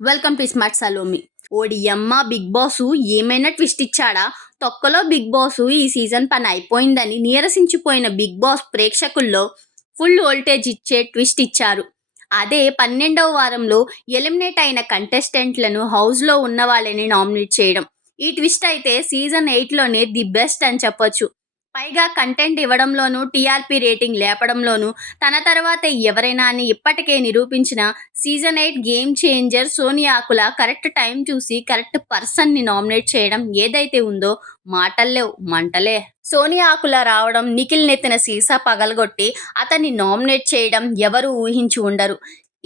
Welcome to smart Salomi ఓడి అమ్మ Bigg boss ఏమైనా ట్విస్ట్ ఇచ్చాడా? తొక్కలో బిగ్ బాస్ ఈ సీజన్ పని అయిపోయిందని నీరసించిపోయిన బిగ్ బాస్ ప్రేక్షకుల్లో ఫుల్ వోల్టేజ్ ఇచ్చే ట్విస్ట్ ఇచ్చారు. అదే పన్నెండవ వారంలో ఎలిమినేట్ అయిన కంటెస్టెంట్లను హౌస్లో ఉన్న వాళ్ళని నామినేట్ చేయడం. ఈ ట్విస్ట్ అయితే సీజన్ ఎయిట్లోనే ది బెస్ట్ అని చెప్పొచ్చు. పైగా కంటెంట్ ఇవ్వడంలోనూ టీఆర్పీ రేటింగ్ లేపడంలోనూ తన తర్వాత ఎవరైనా అని ఇప్పటికే నిరూపించిన సీజన్ ఎయిట్ గేమ్ చేంజర్ సోనియాకుల కరెక్ట్ టైం చూసి కరెక్ట్ పర్సన్ని నామినేట్ చేయడం ఏదైతే ఉందో మాటల్లేవు మంటలే. సోనియా ఆకుల రావడం నిఖిల్ నెత్తిన సీసా పగలగొట్టి అతన్ని నామినేట్ చేయడం ఎవరు ఊహించి ఉండరు.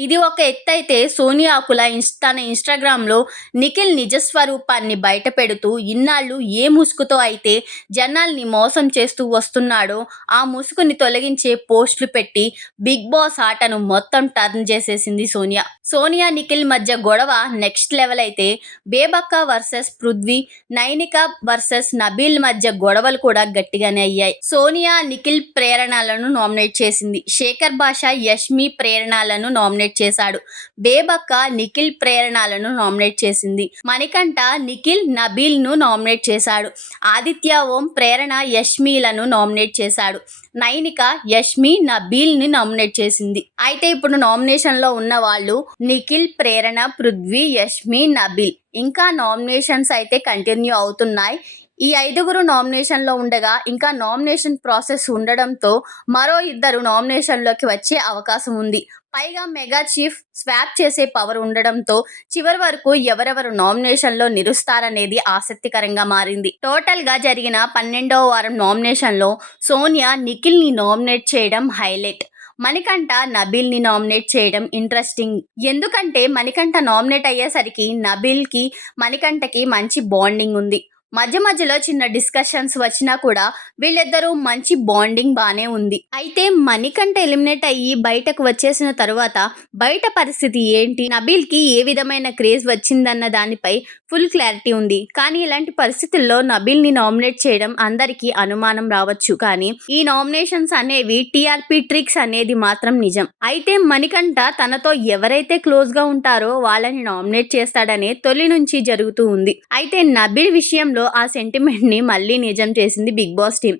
ఇది ఒక ఎత్తైతే సోనియాకుల ఇన్స్ తన ఇన్స్టాగ్రామ్లో నిఖిల్ నిజస్వరూపాన్ని బయటపెడుతూ ఇన్నాళ్ళు ఏ ముసుగుతో అయితే జనాల్ని మోసం చేస్తూ వస్తున్నాడో ఆ ముసుగుని తొలగించే పోస్టులు పెట్టి బిగ్ బాస్ ఆటను మొత్తం టర్న్ చేసేసింది సోనియా. సోనియా నిఖిల్ మధ్య గొడవ నెక్స్ట్ లెవెల్ అయితే బేబక్క వర్సెస్ పృథ్వీ నైనిక వర్సెస్ నబీల్ మధ్య గొడవలు కూడా గట్టిగానే అయ్యాయి. సోనియా నిఖిల్ ప్రేరణలను నామినేట్ చేసింది. శేఖర్ భాష యష్మి ప్రేరణలను నామినేట్ చేశాడు. బేబక్క నిఖిల్ ప్రేరణలను నామినేట్ చేసింది. మణికంఠ నిఖిల్ నబీల్ను నామినేట్ చేశాడు. ఆదిత్య ఓం ప్రేరణ యష్మిలను నామినేట్ చేశాడు. నైనిక యష్మి నబీల్ని నామినేట్ చేసింది. అయితే ఇప్పుడు నామినేషన్లో ఉన్న వాళ్ళు నిఖిల్ ప్రేరణ పృథ్వీ యష్మి నబీల్. ఇంకా నామినేషన్స్ అయితే కంటిన్యూ అవుతున్నాయి. ఈ ఐదుగురు నామినేషన్లో ఉండగా ఇంకా నామినేషన్ ప్రాసెస్ ఉండడంతో మరో ఇద్దరు నామినేషన్లోకి వచ్చే అవకాశం ఉంది. పైగా మెగా చీఫ్ స్వాప్ చేసే పవర్ ఉండడంతో చివరి వరకు ఎవరెవరు నామినేషన్లో నిలుస్తారనేది ఆసక్తికరంగా మారింది. టోటల్గా జరిగిన పన్నెండవ వారం నామినేషన్లో సోనియా నిఖిల్ని నామినేట్ చేయడం హైలైట్. మణికంఠ నబీల్ని నామినేట్ చేయడం ఇంట్రెస్టింగ్. ఎందుకంటే మణికంఠ నామినేట్ అయ్యేసరికి నబీల్కి మణికంఠకి మంచి బాండింగ్ ఉంది. మధ్య మధ్యలో చిన్న డిస్కషన్స్ వచ్చినా కూడా వీళ్ళిద్దరూ మంచి బాండింగ్ బాగానే ఉంది. అయితే మణికంఠ ఎలిమినేట్ అయ్యి బయటకు వచ్చేసిన తర్వాత బయట పరిస్థితి ఏంటి? నబీల్కి ఏ విధమైన క్రేజ్ వచ్చిందన్న దానిపై ఫుల్ క్లారిటీ ఉంది. కానీ ఇలాంటి పరిస్థితుల్లో నబీల్ని నామినేట్ చేయడం అందరికీ అనుమానం రావచ్చు. కానీ ఈ నామినేషన్స్ అనేవి టీఆర్పీ ట్రిక్స్ అనేది మాత్రం నిజం. అయితే మణికంఠ తనతో ఎవరైతే క్లోజ్గా ఉంటారో వాళ్ళని నామినేట్ చేస్తాడనే తొలి నుంచి జరుగుతూ ఉంది. అయితే నబీల్ విషయంలో ఆ సెంటిమెంట్ని మళ్ళీ నిజం చేసింది బిగ్ బాస్ టీం.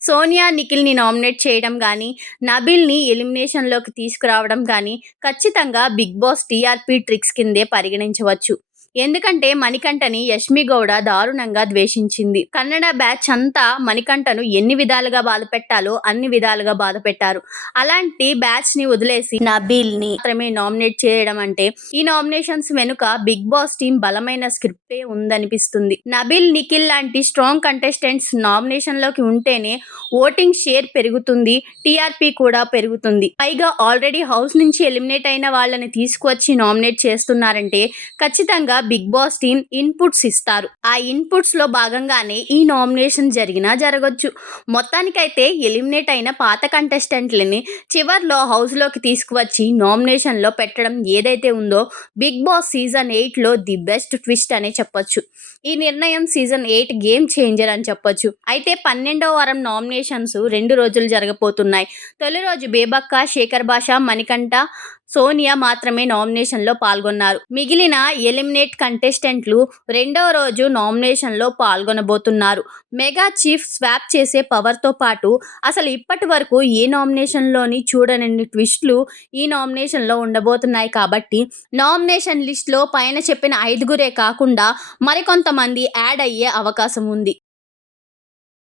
సోనియా నిఖిల్ని నామినేట్ చేయడం కానీ నబిల్ని ఎలిమినేషన్లోకి తీసుకురావడం కానీ ఖచ్చితంగా బిగ్ బాస్ టీఆర్పీ ట్రిక్స్ కిందే పరిగణించవచ్చు. ఎందుకంటే మణికంఠని యష్మి గౌడ దారుణంగా ద్వేషించింది. కన్నడ బ్యాచ్ అంతా మణికంఠను ఎన్ని విధాలుగా బాధ పెట్టాలో అన్ని విధాలుగా బాధ పెట్టారు అలాంటి బ్యాచ్ని వదిలేసి నబీల్ని మాత్రమే నామినేట్ చేయడం అంటే ఈ నామినేషన్స్ వెనుక బిగ్ బాస్ టీం బలమైన స్క్రిప్టే ఉందనిపిస్తుంది. నబీల్ నిఖిల్ లాంటి స్ట్రాంగ్ కంటెస్టెంట్స్ నామినేషన్లోకి ఉంటేనే ఓటింగ్ షేర్ పెరుగుతుంది టీఆర్పీ కూడా పెరుగుతుంది. పైగా ఆల్రెడీ హౌస్ నుంచి ఎలిమినేట్ అయిన వాళ్ళని తీసుకువచ్చి నామినేట్ చేస్తున్నారంటే ఖచ్చితంగా బిగ్ బాస్ టీం ఇన్పుట్స్ ఇస్తారు. ఆ ఇన్పుట్స్లో భాగంగానే ఈ నామినేషన్ జరిగినా జరగచ్చు. మొత్తానికైతే ఎలిమినేట్ అయిన పాత కంటెస్టెంట్లని చివర్లో హౌస్లోకి తీసుకువచ్చి నామినేషన్లో పెట్టడం ఏదైతే ఉందో బిగ్ బాస్ సీజన్ ఎయిట్లో ది బెస్ట్ ట్విస్ట్ అనే చెప్పొచ్చు. ఈ నిర్ణయం సీజన్ ఎయిట్ గేమ్ చేంజర్ అని చెప్పొచ్చు. అయితే పన్నెండవ వారం నామినేషన్స్ రెండు రోజులు జరగబోతున్నాయి. తొలి రోజు బేబక్క శేఖర్ భాష మణికంఠ సోనియా మాత్రమే నామినేషన్లో పాల్గొన్నారు. మిగిలిన ఎలిమినేట్ కంటెస్టెంట్లు రెండవ రోజు నామినేషన్లో పాల్గొనబోతున్నారు. మెగా చీఫ్ స్వాప్ చేసే పవర్తో పాటు అసలు ఇప్పటి వరకు ఏ నామినేషన్లోని చూడనన్ని ట్విస్ట్లు ఈ నామినేషన్లో ఉండబోతున్నాయి కాబట్టి నామినేషన్ లిస్ట్లో పైన చెప్పిన ఐదుగురే కాకుండా మరికొంతమంది యాడ్ అయ్యే అవకాశం ఉంది.